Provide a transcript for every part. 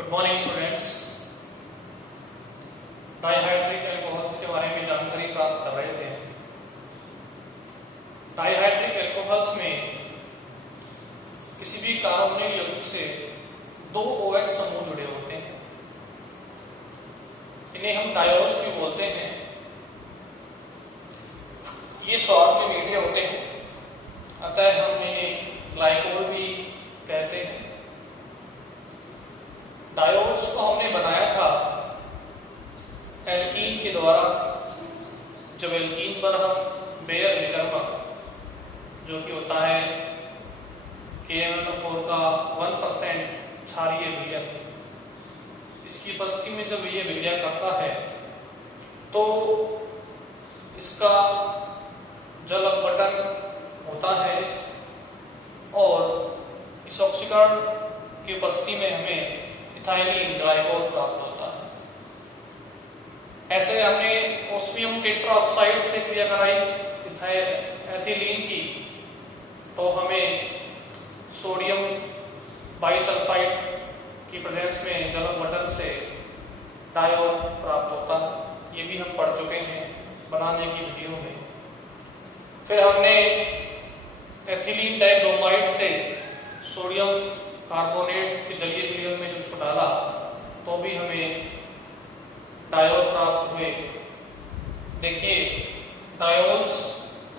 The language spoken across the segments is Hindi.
Good morning students. Dihydric alcohols के बारे में जानकारी प्राप्त कर रहे थे। डाइहाइड्रिक एल्कोहल्स में किसी भी कार्बोनिल यौगिक से दो OH समूह जुड़े होते हैं। इन्हें हम डायोल्स भी बोलते हैं। ये स्वाद में मीठे होते हैं, अतः हम इन्हें ग्लाइकोल भी कहते हैं। डायोल्स को हमने बनाया था एल्कीन के द्वारा। जब एल्कीन पर हम बेयर विकर्मक जो कि होता है KMnO4 का 1% क्षारीय विलयन, इसकी उपस्थिति में जब ये विलय करता है तो इसका जल अपघटन होता है और इस ऑक्सीकरण की उपस्थिति में हमें इथाइलिन ग्लाइकोल प्राप्त होता है। ऐसे हमने ओस्मियम टेट्राऑक्साइड से क्रिया कराई एथिलीन की, तो हमें सोडियम बाइसल्फाइड की प्रेजेंस में जल अपघटन से डायोल प्राप्त होता है। ये भी हम पढ़ चुके हैं बनाने की विधियों में। फिर हमने एथिलीन डाइब्रोमाइड से सोडियम कार्बोनेट के जलीय विलयन में उसको डाला तो भी हमें डायोल प्राप्त हुए। देखिए, डायोल्स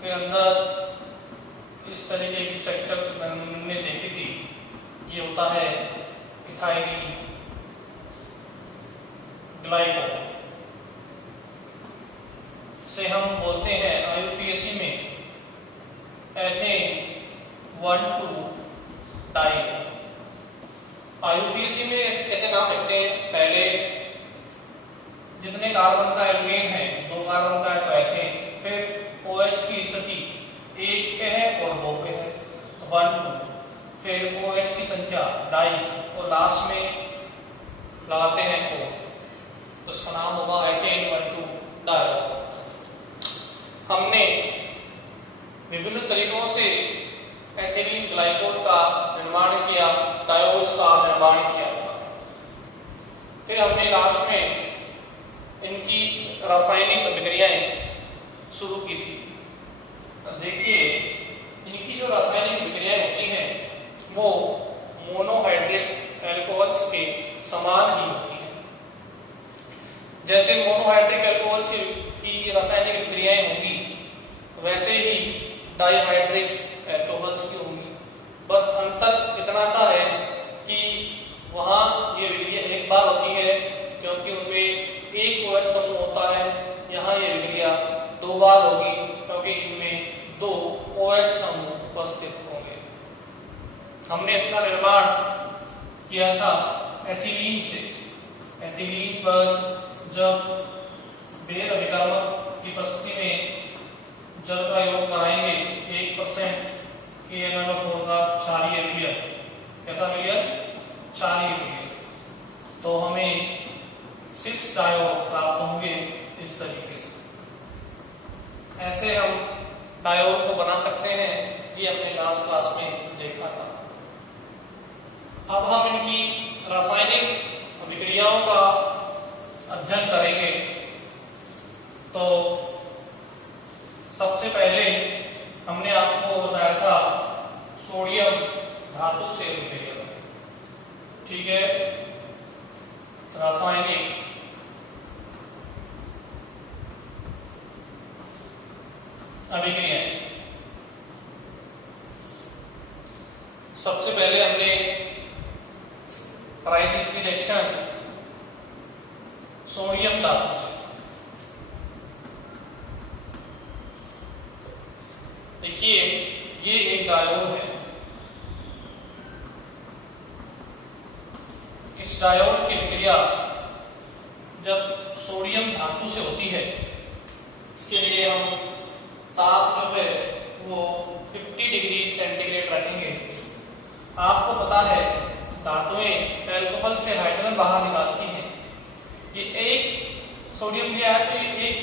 के अंदर इस तरीके की स्ट्रक्चर हमने देखी थी। ये होता है इथाइलिन ग्लाइकोल से हम बोलते हैं IUPAC में एथेन 1,2 डाई। IUPAC में कैसे नाम लिखते हैं? पहले जितने कार्बन का एल्केन है, 2 कार्बन का है तो एथेन, फिर OH की स्थिति 1 पे है और 2 पे है, 1 2, फिर OH की संख्या डाई और लास्ट में लगाते हैं O, तो उसका नाम होगा एथेन 1,2 डाई। हमने विभिन्न तरीकों से एथिलीन ग्लाइकोल का निर्माण किया, डायोल्स का निर्माण किया था। फिर हमने लास्ट में इनकी रासायनिक अभिक्रियाएं शुरू की थी। देखिए, इनकी जो रासायनिक अभिक्रियाएं होती हैं वो मोनोहाइड्रिक एल्कोहल्स के समान ही होती हैं। जैसे मोनोहाइड्रिक एल्कोहल्स की रासायनिक अभिक्रियाएं होंगी, वैसे ही डाइहाइड्रिक एल्कोहल्स की होंगी। बस अंतर इतना सा है कि वहां ये विक्रिया एक बार होती है क्योंकि उनमें एक OH समूह होता है, यहाँ ये विक्रिया 2 बार होगी क्योंकि इनमें 2 OH समूह उपस्थित होंगे। हमने इसका निर्माण किया था एथिलीन से। एथिलीन पर जब बेयर विकर्मक की उपस्थिति में जल का योग कराएंगे 1% KMnO4 का क्षारीय विलयन, कैसा विलयन? क्षारीय विलयन, तो हमें 6 डायोल प्राप्त होंगे इस तरीके से। ऐसे हम डायोल को बना सकते हैं, ये अपने लास्ट क्लास में देखा था। अब हम इनकी रासायनिक अभिक्रियाओं का अध्ययन करेंगे। तो सबसे पहले हमने आपको बताया था सोडियम धातु से अभिक्रिया, ठीक है, रासायनिक अभिक्रियाएं। सबसे पहले हमने कराई थी इसकी रिएक्शन सोडियम धातु से। देखिए, ये एक डायोल है। इस डायोल की विक्रिया जब सोडियम धातु से होती है, इसके लिए हम ताप जो है वो 50 डिग्री सेंटीग्रेड रखेंगे। आपको पता है धातुएं अल्कोहल से हाइड्रोजन बाहर निकालती हैं। ये एक सोडियम लिया है तो ये एक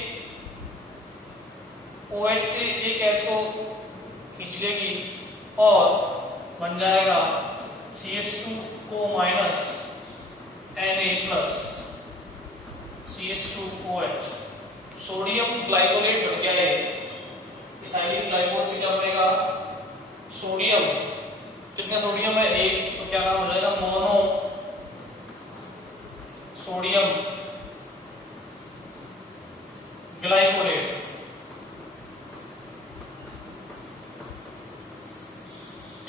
OH से एक H को खींच लेगी और बन जाएगा CH2 को माइनस CH2OH सोडियम ग्लाइकोलेट बन गया है। इथाइलिन ग्लाइकोल से क्या बनेगा? सोडियम, कितना सोडियम है? एक, तो क्या नाम हो जाएगा? Mono sodium glycolate.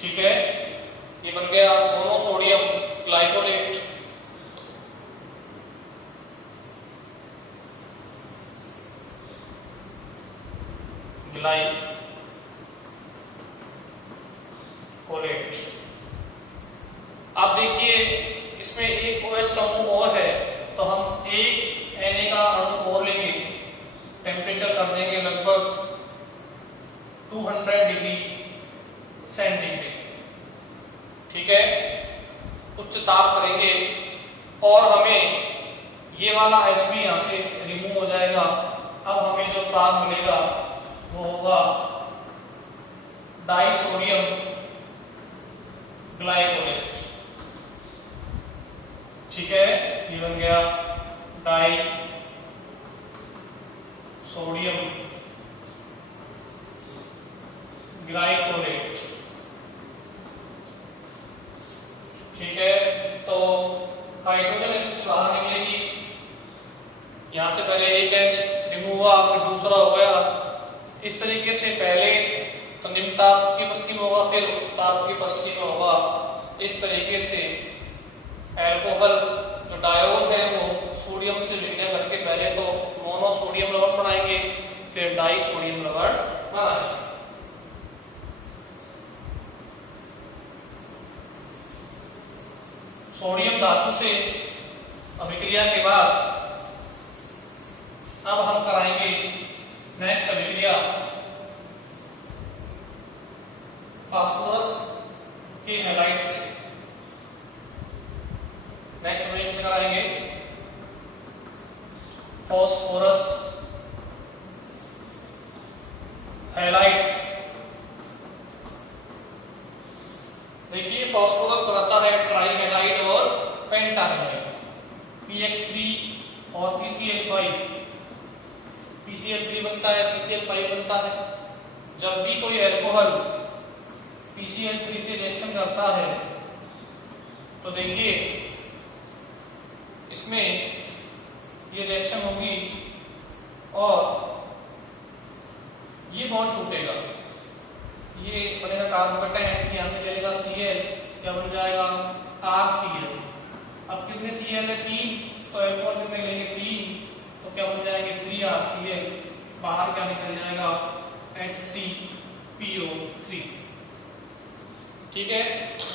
ठीक है, ये बन गया मोनो सोडियम ग्लाइकोलेट। ग्लाइकोलेट। अब देखिए इसमें एक OH समूह और है, तो हम एक Na का अणु और लेंगे, टेम्परेचर कर देंगे लगभग 200 डिग्री सेंटीग्रेड। ठीक है, उच्च ताप करेंगे और हमें ये वाला Hb यहां से रिमूव हो जाएगा। अब हमें जो ताप मिलेगा वो होगा डाइसोडियम ग्लाइकोलेट। ठीक है, ये बन गया डाई सोडियम ग्लाइकोलेट। ठीक है, तो हाइड्रोजन इसमें बाहर निकलेगी, यहां से पहले एक H रिमूव हुआ, फिर दूसरा हो गया। इस तरीके से पहले तो निम्न ताप की उपस्थिति में होगा, फिर उच्च ताप की उपस्थिति में होगा। इस तरीके से अल्कोहल जो डायोल है वो सोडियम से विक्रिया करके पहले तो मोनो सोडियम लवण बनाएंगे, फिर डाई सोडियम लवण बनाएंगे। सोडियम धातु से अभिक्रिया के बाद अब हम कराएंगे नेक्स्ट अभिक्रिया फास्फोरस के हैलाइड से। नेक्स्ट अभिक्रिया से कराएंगे फास्फोरस हैलाइड। देखिए फास्फोरस बनाता है ट्राई हैलाइड और पेंटा हैलाइड, PX3 और PCl5। PCl3 बनता है, PCl5 बनता है। जब भी कोई अल्कोहल PCl3 से रिएक्शन करता है तो देखिए इसमें ये रिएक्शन होगी और ये बॉन्ड टूटेगा, ये बनेगा कार्बोकेटायन, यहां से चलेगा Cl, क्या बन जाएगा? RCl। अब कितने Cl है? 3, तो अल्कोहल कितने लेंगे? 3, तो क्या बन जाएंगे? 3RCl। बाहर क्या निकल जाएगा? H3PO3। ठीक है,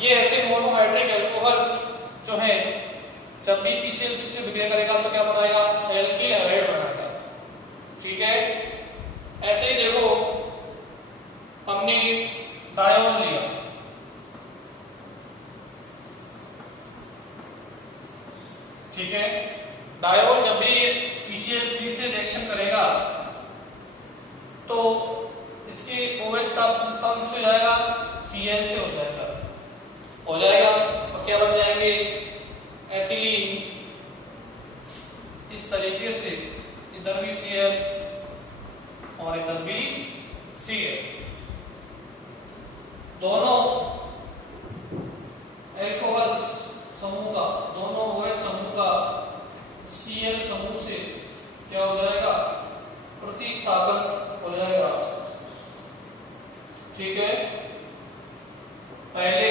ये ऐसे मोनोहाइड्रिक अल्कोहल्स जो है जब भी PCl3 से विक्रिया करेगा तो क्या बनाएगा? एल्किल हैलाइड बनाएगा। ठीक है, ऐसे ही देखो हमने डायोल लिया, ठीक है, डायोल जब भी PCl3 से रिएक्शन करेगा तो इसके OH का अंश से जाएगा, Cl से हो जाएगा, तो क्या बन जाएंगे? एथिलीन। इस तरीके से इधर भी Cl और इधर भी Cl, दोनों अल्कोहल्स समूह का, दोनों OH समूह का Cl समूह से क्या हो जाएगा? प्रतिस्थापन हो जाएगा। ठीक है, पहले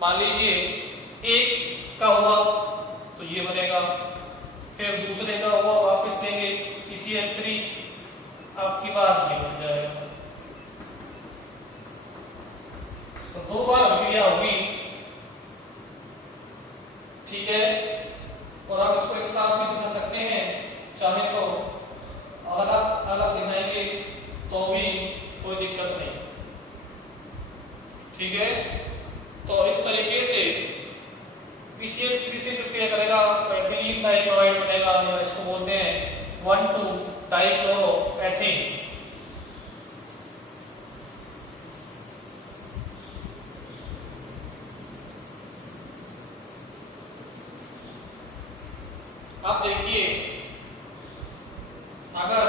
मान लीजिए एक का हुआ तो ये बनेगा, फिर दूसरे का हुआ वापस लेंगे PCl3, अब की बार ये बन जाएगा। तो 2 बार अभिक्रिया होगी। ठीक है, और आप इसको एक साथ भी दिखा सकते हैं, चाहे तो अलग अलग दिखाएंगे तो भी कोई दिक्कत नहीं। ठीक है, तो इस तरीके से PCl3 से विक्रिया करेगा तो एथिलीन डाइक्लोराइड बनेगा, या इसको बोलते हैं 1,2-डाइक्लोरोएथेन। अब देखिए, अगर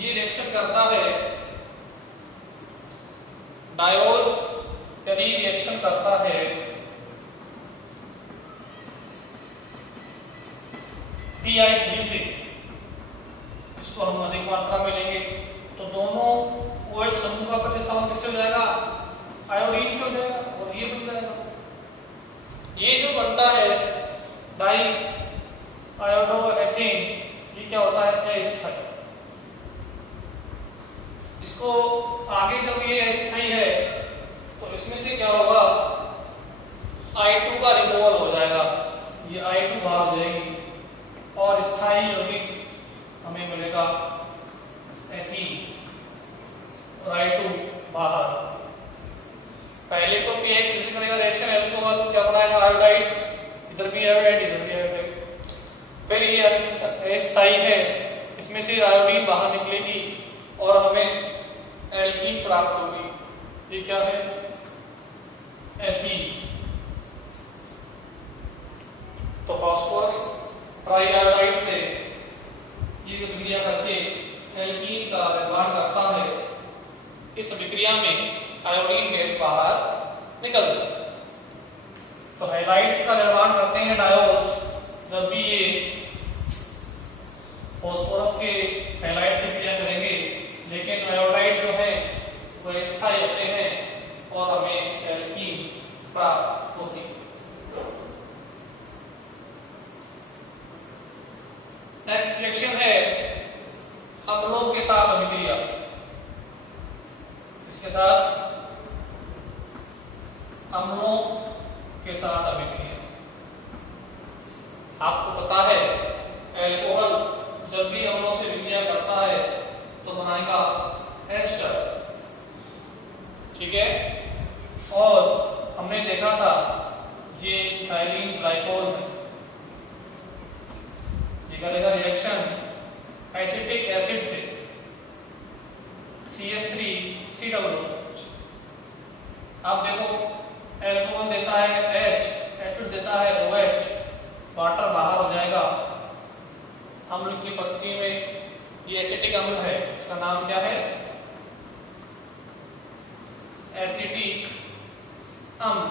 ये रिएक्शन करता है, डायोल यदि रिएक्शन करता है Pi3 से, इसको हम अधिक मात्रा में लेंगे तो दोनों OH समूह का प्रतिस्थापन किससे हो जाएगा? आयोडीन से हो जाएगा और ये बन जाएगा। ये जो बनता है डाई आयोडोएथेन, ये क्या होता है? अस्थायी। इसको आगे जब ये अस्थायी है तो इसमें से क्या होगा? I2 का रिमूवल हो जाएगा, ये I2 बाहर हो जाएगी और स्थायी यौगिक हमें मिलेगा एथीन और I2 बाहर। पहले तो Pi किसी करेगा रिएक्शन, अल्कोहल क्या बनाएगा? आयोडाइड, इधर भी आयोडाइड इधर भी आयोडाइड। फिर ये अस्थायी है, इसमें से आयोडीन बाहर निकलेगी और हमें एल्कीन प्राप्त होगी। ये क्या है? एथीन। तो फास्फोरस ट्राईआयोडाइड से ये विक्रिया करके एल्कीन का निर्माण करता है। इस विक्रिया में आयोडीन गैस बाहर निकलती है। तो हैलाइड्स का निर्माण करते हैं डायोल्स, जब भी ये फास्फोरस के हैलाइड से क्रिया करेंगे, लेकिन आयोडाइड जो है वो अस्थायी होते हैं और हमें एल्कीन प्राप्त होती है। नेक्स्ट रिएक्शन है अम्लों के साथ अभिक्रिया। इसके साथ अम्लों के साथ अभिक्रिया। आपको पता है अल्कोहल जब भी अम्लों से विक्रिया करता है तो बनाएगा एस्टर, ठीक है। और हमने देखा था ये इथाइलिन ग्लाइकोल है, ये करेगा रिएक्शन एसिटिक एसिड से CH3COOH। अब देखो अल्कोहल देता है H, एसिड देता है OH, वाटर बाहर हो जाएगा। अम्ल की उपस्थिति में ये एसिटिक अम्ल है, इसका नाम क्या है? एसिटिक अम्ल।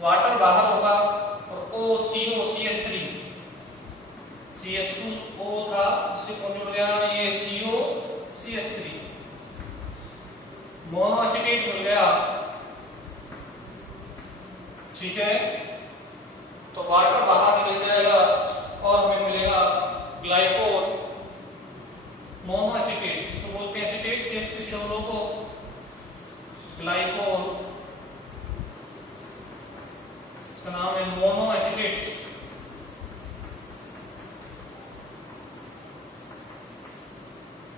वाटर बाहर होगा और OCO CH3 CH2O था, उससे कौन जुड़ गया? ये CO CH3 मोनोएसिटेट मिल गया, ठीक है। तो वाटर बाहर निकल जाएगा और हमें मिलेगा ग्लाइकोल मोनोएसिटेट। इसको बोलते हैं एसिटेट, CH3COO को ग्लाइकोल, इसका नाम है मोनोएसिटेट।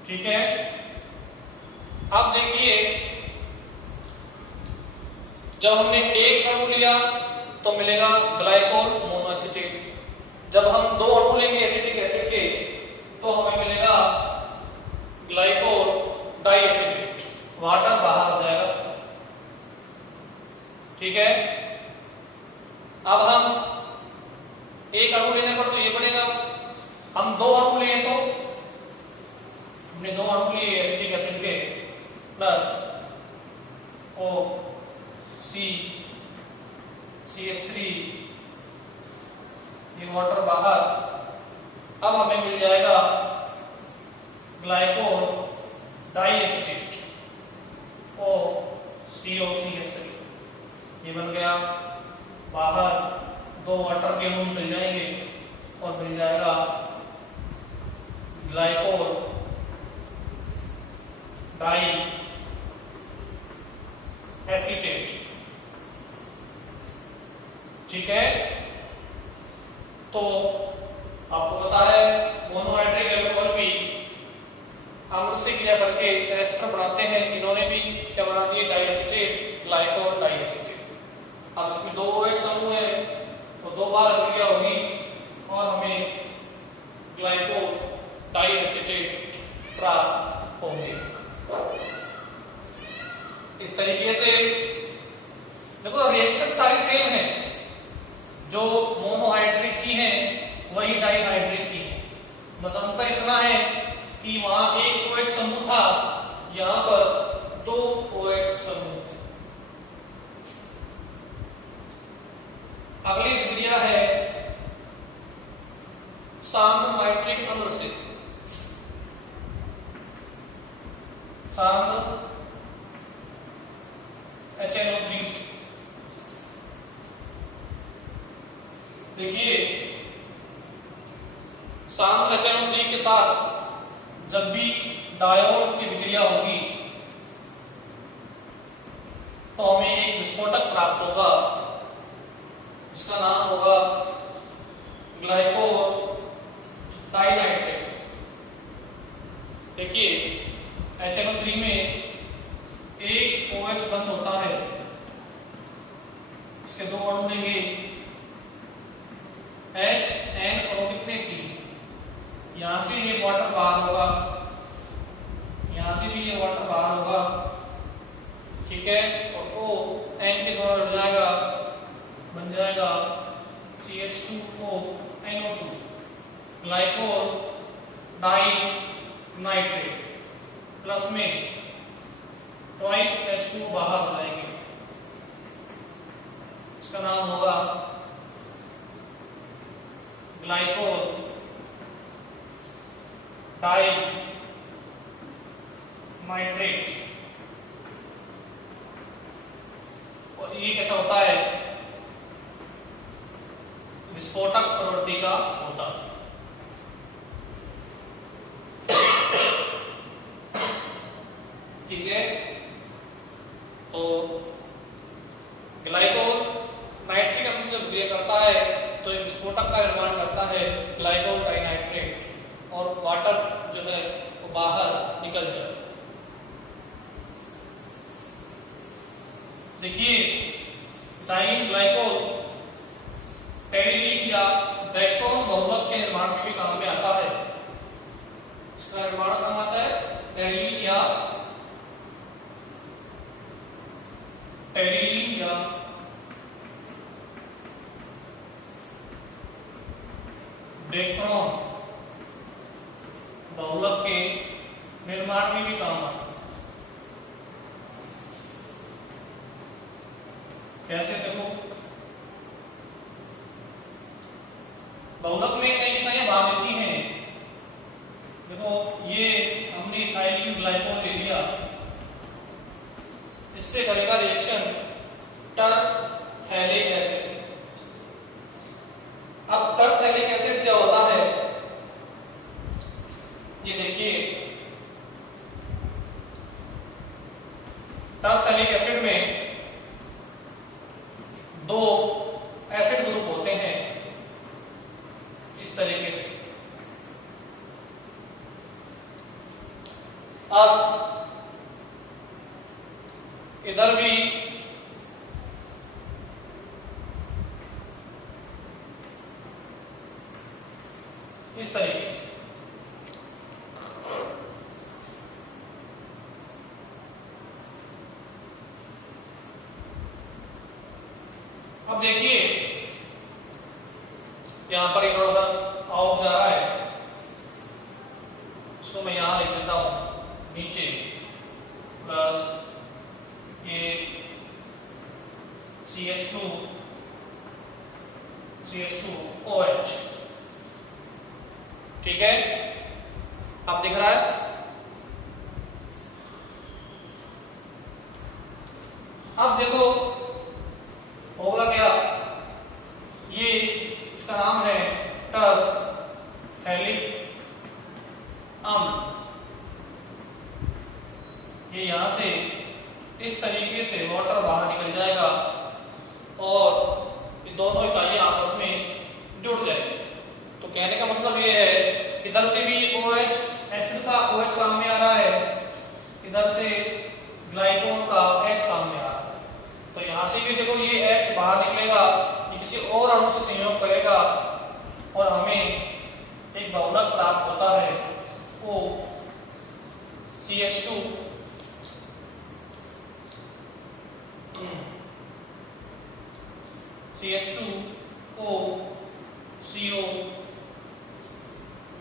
ठीक है। अब देखिए, जब हमने एक अणु लिया तो मिलेगा ग्लाइकोल मोनोएसिटेट। जब हम दो अणु लेंगे एसिटिक एसिड के तो हमें मिलेगा ग्लाइकोल डाइएसिटेट, वाटर बाहर हो जाएगा, ठीक है। अब हम एक अणु लेने पर तो ये बनेगा, हम दो अणु लिए तो हमने दो अणु लिए एसिटिक एसिड के प्लस CH3, ये वाटर बाहर। अब हमें मिल जाएगा ग्लाइकोल डाइएसिटेट COCH3, ये बन गया बाहर। दो वाटर के अणु मिल जाएंगे और मिल जाएगा ग्लाइकोल डाई एसीटेट, ठीक है। तो आपको पता है मोनोहाइड्रिक अल्कोहल भी अम्ल से क्रिया करके एस्टर बनाते हैं। इन्होंने भी क्या बना दिए? डाइएसिटेट, ग्लाइकोल डाइएसिटेट। अब इसमें दो OH समूह है तो दो बार अभिक्रिया होगी और हमें ग्लाइकोल डाइएसिटेट प्राप्त होंगे। इस तरीके से देखो रिएक्शन सारी सेम है, जो मोनोहाइड्रिक की है वही डाइहाइड्रिक की है। बस अंतर इतना है कि वहां एक OH समूह था, यहां पर 2 OH समूह थे। अगली क्रिया है शांत नाइट्रिक अम्ल से। शांत HNO3 से। देखिए शांत HNO3 के साथ जब भी डायोड की विक्रिया होगी तो हमें एक विस्फोटक प्राप्त होगा, इसका नाम होगा ग्लाइको डाइनाइट्रेट। देखिए HNO3 में एक OH बंद होता है, इसके 2 अणु लेंगे H N और कितने 3। यहां से ये वाटर बाहर होगा, यहां से भी ये वाटर बाहर होगा, ठीक है। और O N के द्वारा जुड़ जाएगा, बन जाएगा CH2O NO2 glyco dinitrate. Plus में ट्वाइस H2 बाहर हो जाएंगे, इसका नाम होगा ग्लाइको डाइनाइट्रेट। और ये कैसा होता है, विस्फोटक प्रवृत्ति का होता है। ठीक है, तो ग्लाइको नाइट्रिक अम्ल से विक्रिया करता है तो एक विस्फोटक का निर्माण करता है ग्लाइको डाइनाइट्रेट, और वाटर जो है वो बाहर निकल जाए। देखिए डाइन ग्लाइकोल टेरिलीन या बैकबोन बहुलक के निर्माण में भी काम में आता है। इसका निर्माण काम आता है टेरिलीन या बैकबोन बहुलक के निर्माण में भी काम आता है। कैसे देखो, बहुलक में कई इकाइयां भाग लेती हैं। देखो ये हमने इथाइलिन ग्लाइकोल ले लिया, इससे करेगा रिएक्शन टरफैलिक एसिड। अब टरफैलिक एसिड क्या होता है, ये देखिए टरफैलिक एसिड में 2 एसिड ग्रुप होते हैं इस तरीके से। अब इधर भी इस तरीके से। अब देखिए यहां पर थोड़ा सा ऑफ जा रहा है, इसको मैं यहां लिख देता हूं नीचे, प्लस ये CH2OH। ठीक है, अब दिख रहा है। अब देखो होगा क्या, ये इसका नाम है टरफैलिक अम्ल। ये यहां से इस तरीके से वाटर बाहर निकल जाएगा और ये दोनों इकाइयां आपस में जुड़ जाएंगी। तो कहने का मतलब ये है, इधर से भी OH एसिड का OH काम में आ रहा है, इधर से ग्लाइकोल का H काम में आ रहा है। तो यहां से भी देखो ये H बाहर निकलेगा, ये किसी और अणु से संयोग करेगा और हमें एक बहुलक प्राप्त होता है, वो CH2 CH2 O CO,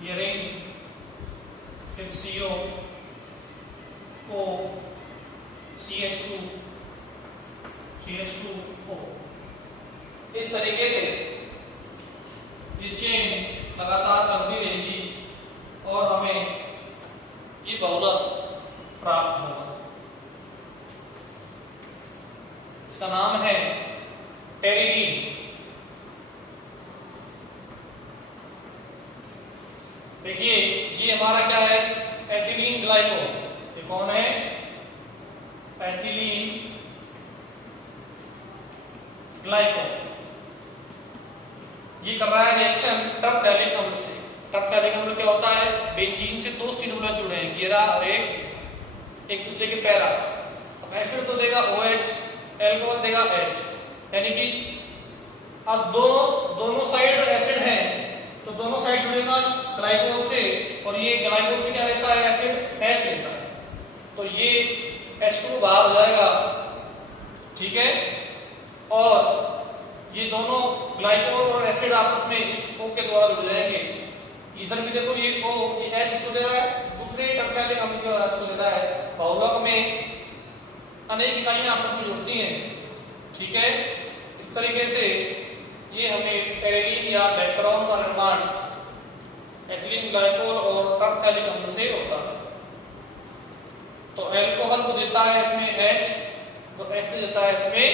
ये रिंग, फिर CO O CH2 CH2O। इस तरीके से ये चेन लगातार चलती रहेगी और हमें ये बहुलक प्राप्त होगा। इसका नाम है टेरिडीन। देखिए ये हमारा क्या है, एथिलीन ग्लाइकोल। ये कौन है, एथिलीन ग्लाइकोल। ये कर रहा है रिएक्शन टरफैलिक अम्ल से। टरफैलिक अम्ल क्या होता है, बेंजीन से दो स्टिमुलेंट जुड़े हैं, घेरा और एक दूसरे के पैरा। अब एसिड तो देगा OH, एल्कोहल देगा H, यानी कि अब दोनों साइड एसिड है तो दोनों साइड जुड़ेगा ग्लाइकोल से, और ये ग्लाइकोल से क्या लेता है, एसिड H लेता है, तो ये H2 बाहर हो जाएगा, ठीक है। और ये दोनों ग्लाइकोल और एसिड आपस में इस O के द्वारा जुड़ जाएंगे। इधर भी देखो ये O, ये H इसको दे रहा है, दूसरे टरफैलिक अम्ल को इसको दे रहा है। बहुलक में अनेक इकाइयां आपस में जुड़ती हैं, ठीक है। इस तरीके से ये हमें टेरिडीन या डेक्टरॉन का निर्माण एथिलीन ग्लाइकोल और टरफैलिक अम्ल से होता है। तो एल्कोहल तो देता है इसमें H, तो H देता है इसमें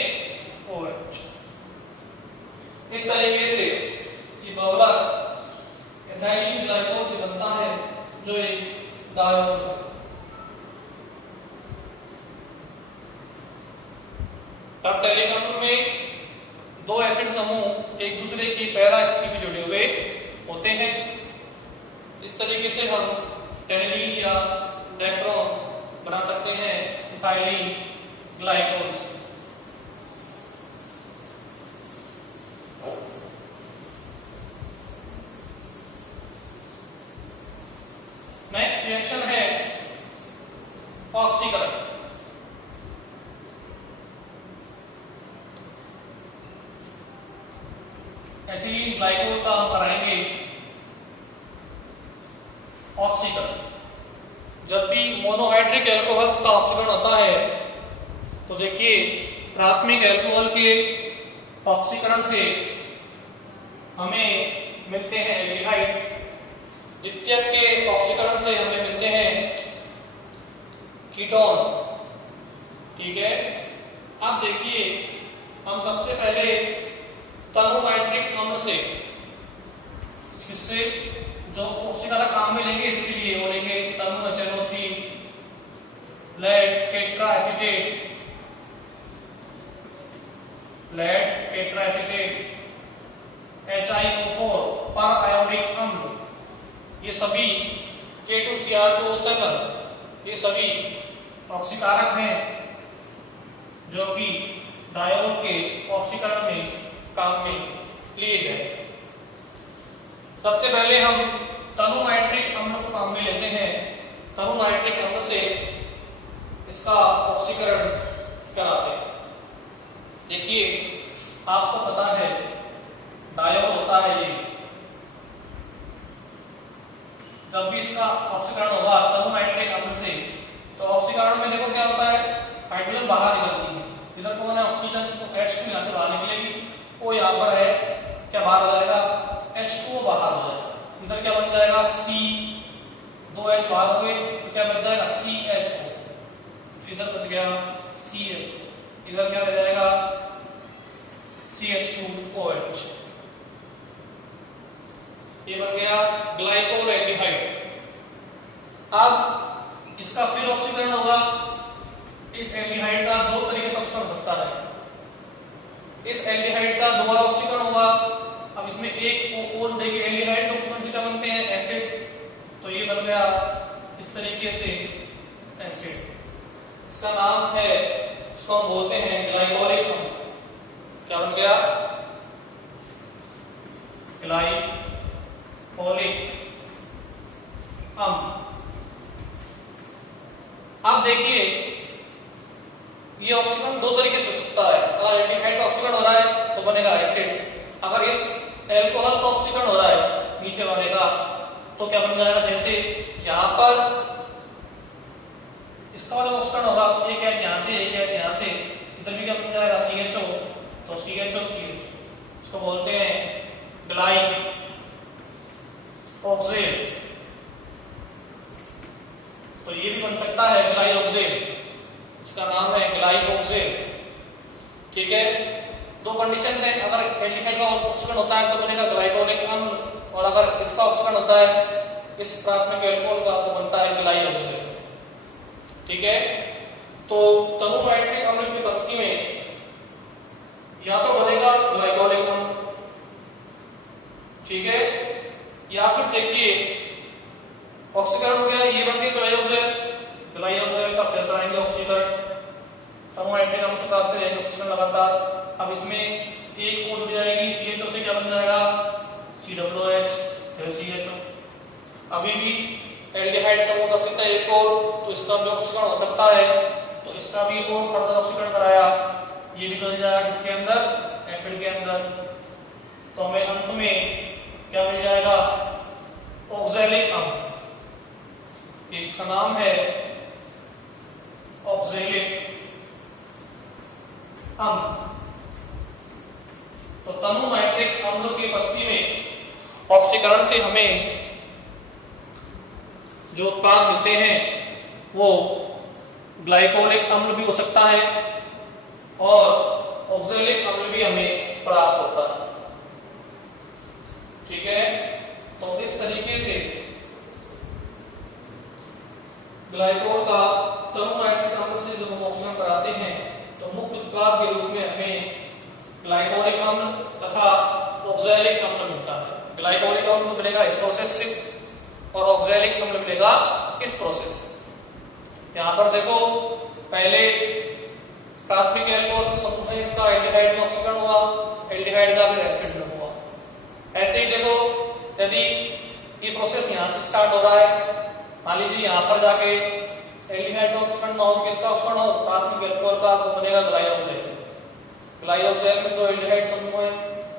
OH। इस तरीके से ये बहुलक एथिलीन ग्लाइकोल से बनता है, जो एक डायोल। टरफैलिक अम्ल में दो एसिड समूह एक दूसरे की पैरा स्थिति में जुड़े हुए होते हैं। इस तरीके से हम टेरिडीन या डेक्टरॉन बना सकते हैं इथाइलीन ग्लाइकोल से। नेक्स्ट रिएक्शन है ऑक्सीकरण। एथिलीन ग्लाइकोल का हम कराएंगे ऑक्सीकरण। जब भी मोनोहाइड्रिक एल्कोहल्स का ऑक्सीकरण होता है तो देखिए प्राथमिक एल्कोहल के ऑक्सीकरण से हमें मिलते हैं एल्डिहाइड, द्वितीयक के ऑक्सीकरण से हमें मिलते हैं कीटोन, ठीक है। अब देखिए हम सबसे पहले तनुनाइट्रिक अम्ल से, इससे जो ऑक्सीकरण काम में लेंगे इसके लिए वो लेंगे तनु HNO3, लेड टेट्राएसीटेट, HiO4 पर आयोनिक अम्ल, ये सभी K2Cr2O7, ये सभी ऑक्सीकारक हैं जो कि डायोल के ऑक्सीकरण में काम में लिए जाए। सबसे पहले हम तनुनाइट्रिक अम्ल को काम में लेते हैं। तनुनाइट्रिक अम्ल से इसका ऑक्सीकरण कराते हैं। देखिए आपको पता है डायोल होता है ये, जब भी इसका ऑक्सीकरण होगा तनुनाइट्रिक अम्ल से तो ऑक्सीकरण में देखो क्या होता है, हाइड्रोजन बाहर निकलती है। इधर कौन है, ऑक्सीजन, तो H2 यहां से बाहर निकलेगी, वो यहाँ पर है, क्या बाहर हो जाएगा, H2O बाहर हो जाएगा। इधर क्या बन जाएगा, C, 2H बाहर हो गए तो क्या बच जाएगा CHO, इधर बच गया CHO, इधर क्या रह जाएगा CH2OH, ये बन गया ग्लाइकोल एल्डिहाइड। अब इसका फिर ऑक्सीकरण होगा। इस एल्डिहाइड का दो तरीके से ऑक्सीकरण हो सकता है। इस एल्डिहाइड का दोबारा ऑक्सीकरण होगा। अब इसमें एक और देखिए एल्डिहाइड ऑक्सीकरण से क्या बनते हैं, एसिड, तो ये बन गया इस तरीके से एसिड। इसका नाम है, इसको हम बोलते हैं ग्लाइकोलिक अम्ल। क्या बन गया, ग्लाइकोलिक अम्ल। अब देखिए ये ऑक्सीकरण दो तरीके से हो सकता है। अगर एल्डिहाइड का ऑक्सीकरण हो रहा है तो बनेगा एसिड, अगर इस क्या बन जाएगा, जैसे यहाँ पर इसका वाला ऑप्शन होगा एक एच यहाँ से एक एच यहाँ से, इधर भी क्या बन जाएगा CHO, तो CHO इसको बोलते हैं ग्लाई ऑक्सेल, तो ये भी बन सकता है ग्लाई ऑक्सेल, इसका नाम है ग्लाई ऑक्सेल। ठीक है, दो कंडीशन है, अगर एल्डिहाइड का ऑक्सीकरण होता है तो बनेगा ग्लाइकोलिक अम्ल, और अगर इसका ऑक्सीकरण होता है इस प्राथमिक एल्कोहल का तो बनता है ग्लाई ऑक्सेल। ठीक है, तो तनु नाइट्रिक अम्ल की उपस्थिति में या तो बनेगा ग्लाइकोलिक अम्ल, ठीक है, या फिर देखिए ऑक्सीकरण हो गया, ये बन गया ग्लाई ऑक्सेल, ग्लाई ऑक्सेल का फिर कराएंगे ऑक्सीकरण, तनु नाइट्रिक अम्ल से प्राप्त है ऑक्सीजन लगातार। अब इसमें एक कोड हो जाएगी CHO से क्या बन जाएगा COOH फिर CHO। अभी भी एल्डिहाइड समूह उपस्थित है एक और, तो इसका भी ऑक्सीकरण हो सकता है, तो इसका भी और फर्दर ऑक्सीकरण कराया, ये भी बन जाएगा किसके अंदर एसिड के अंदर, तो हमें अंत में क्या मिल जाएगा ऑक्सैलिक अम्ल, इसका नाम है ऑक्सैलिक अम्ल। तो तनु नाइट्रिक अम्ल की उपस्थिति में ऑक्सीकरण से हमें जो उत्पाद मिलते हैं वो ग्लाइकोलिक अम्ल भी हो सकता है और ऑक्सैलिक अम्ल भी हमें प्राप्त होता है। ठीक है, तो इस तरीके से ग्लाइकोल का तनु नाइट्रिक अम्ल से जब हम ऑक्सीकरण कराते हैं तो मुख्य उत्पाद के रूप में हमें ग्लाइकोलिक अम्ल तथा ऑक्सैलिक अम्ल मिलता है। ग्लाइकोलिक अम्ल मिलेगा इस प्रोसेस से और ऑक्सैलिक अम्ल मिलेगा इस प्रोसेस। यहाँ पर देखो पहले प्राथमिक एल्कोहल समूह है, इसका एल्डिहाइड में ऑक्सीकरण हुआ, एल्डिहाइड का फिर एसिड में हुआ। ऐसे ही देखो यदि ये प्रोसेस यहाँ से स्टार्ट हो रहा है, मान लीजिए यहाँ पर जाके एल्डिहाइड का ऑक्सीकरण ना हो, किसका ऑक्सीकरण हो प्राथमिक एल्कोहल का, तो बनेगा ग्लाई ऑक्साइड। ग्लाई ऑक्साइड में जो एल्डिहाइड समूह है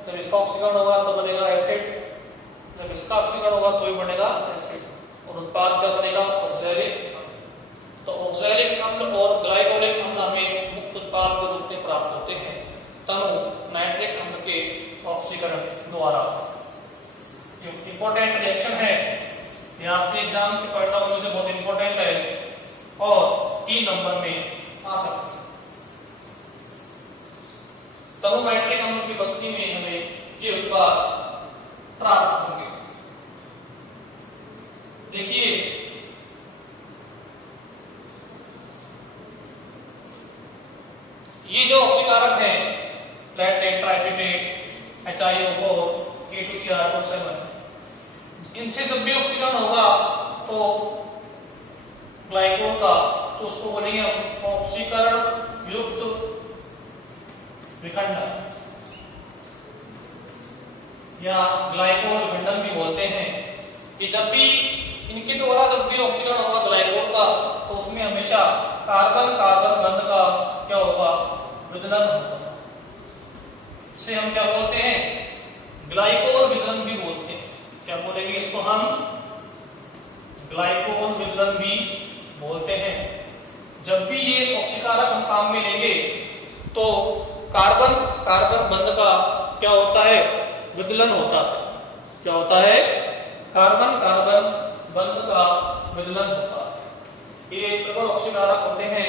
जब इसका ऑक्सीकरण होगा तो बनेगा एसिड, जब इसका ऑक्सीकरण होगा तो ही बनेगा एसिड और उत्पाद क्या बनेगा ऑक्सैलिक। तो ऑक्सैलिक अम्ल और ग्लाइकोलिक अम्ल हमें मुख्य उत्पाद के रूप में प्राप्त होते हैं तनु नाइट्रिक अम्ल के ऑक्सीकरण द्वारा। इंपॉर्टेंट रिएक्शन है, ये आपके एग्जाम के पॉइंट ऑफ व्यू से बहुत इंपॉर्टेंट है और 3 नंबर में आ सकता है। तनु नाइट्रिक अम्ल की उपस्थिति में हमें ये उत्पाद प्राप्त होंगे। देखिए ये जो ऑक्सीकारक है लैक्टेट, ट्राइसिटेट, HiO4, K2Cr7, इनसे जब भी ऑक्सीकरण होगा तो ग्लाइकोल का तो उसको बोलेंगे ऑक्सीकरण युक्त विखंडन या ग्लाइकोल विखंडन भी बोलते हैं कि जब भी इनके द्वारा जब भी ऑक्सीकरण होगा ग्लाइकोल का तो उसमें हमेशा कार्बन कार्बन बंध का क्या होगा विदलन होगा। इसे हम क्या बोलते हैं ग्लाइकोल विदलन भी बोलते हैं। क्या बोलेंगे इसको हम ग्लाइकोल विदलन भी बोलते हैं। जब भी ये ऑक्सीकारक हम काम में लेंगे तो कार्बन कार्बन बंध का क्या होता है विदलन होता है। क्या होता है कार्बन कार्बन बंध का विदलन होता है। ये प्रबल ऑक्सीकारक होते हैं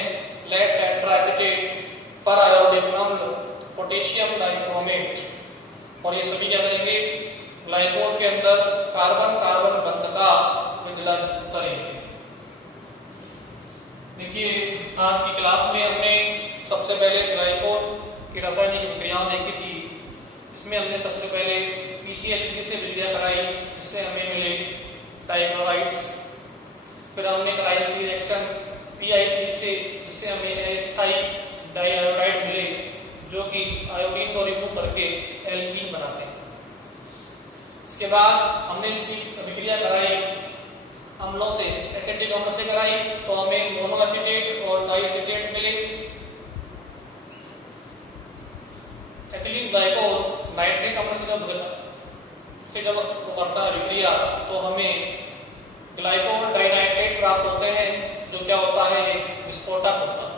लेड टेट्राएसिटेट, परआयोडिक अम्ल, पोटेशियम डाइक्रोमेट, और ये सभी क्या करेंगे ग्लाइकोल के अंदर कार्बन कार्बन बंध का विदलन करेंगे। देखिए आज की क्लास में हमने सबसे पहले ग्लाइकोल की रासायनिक विक्रियाएं देखी थी। इसमें हमने सबसे पहले PCH3 से विक्रिया कराई जिससे हमें मिले डाइक्लोराइड्स। फिर हमने कराई इसकी रिएक्शन PI3 से जिससे हमें अस्थायी डाइआयोडाइड मिले जो कि आयोडीन को रिमूव करके एल्कीन बनाते हैं। इसके बाद हमने इसकी विक्रिया कराई अम्लों से, एसिटिक अम्ल से कराई तो हमें मोनोएसिटेट और डाइएसिटेट मिले। एथिलीन ग्लाइकोल नाइट्रिक अम्ल से जब करता है विक्रिया तो हमें ग्लाइकोल डाइनाइट्रेट प्राप्त होते हैं, जो क्या होता है, एक विस्फोटक होता है।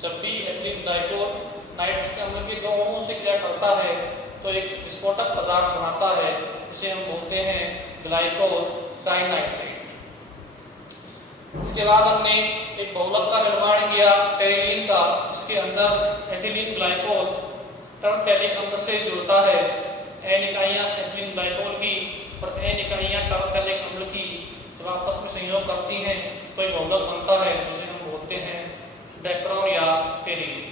जब भी एथिलीन ग्लाइकोल नाइट्रिक अम्ल के दो अणुओं से क्या करता है तो एक विस्फोटक पदार्थ बनाता है, इसे हम बोलते हैं ग्लाइकोल डाइनाइट्रेट। इसके बाद हमने एक बहुलक का निर्माण किया टेरिलीन का, इसके अंदर एथिलीन ग्लाइकोल टर्फेलिक अम्ल से जुड़ता है। एन इकाइयां एथिलीन ग्लाइकोल की और एन इकाइयां टर्फेलिक अम्ल की जब आपस में संयोग करती हैं तो एक बहुलक बनता है, जिसे हम बोलते हैं डेक्रोन या टेरिलीन।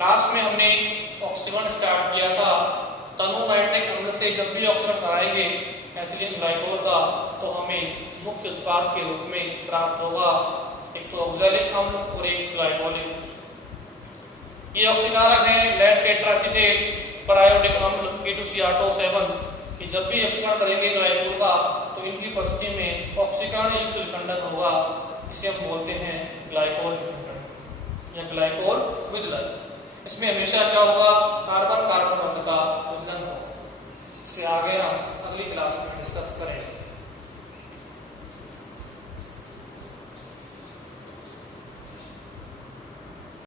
लास्ट में हमने ऑक्सीकरण स्टार्ट किया था। तनु नाइट्रिक अम्ल से जब भी ऑक्सीकरण कराएंगे एथिलीन ग्लाइकोल का तो हमें मुख्य उत्पाद के रूप में प्राप्त होगा एक तो ऑक्सैलिक अम्ल और एक ग्लाइकोलिक। ये ऑक्सीकारक है लेड टेट्राएसिटेट पेरियोडिक अम्ल K2Cr7 कि जब भी ऑक्सीकरण करेंगे ग्लाइकोल का तो इनकी उपस्थिति में ऑक्सीकरण युक्त विखंडन होगा, इसे हम बोलते हैं ग्लाइकोल विखंडन या ग्लाइकोल विदलन। इसमें हमेशा क्या होगा, कार्बन कार्बन बंध का विदलन होगा। इससे आगे हम अगली क्लास में डिस्कस करेंगे।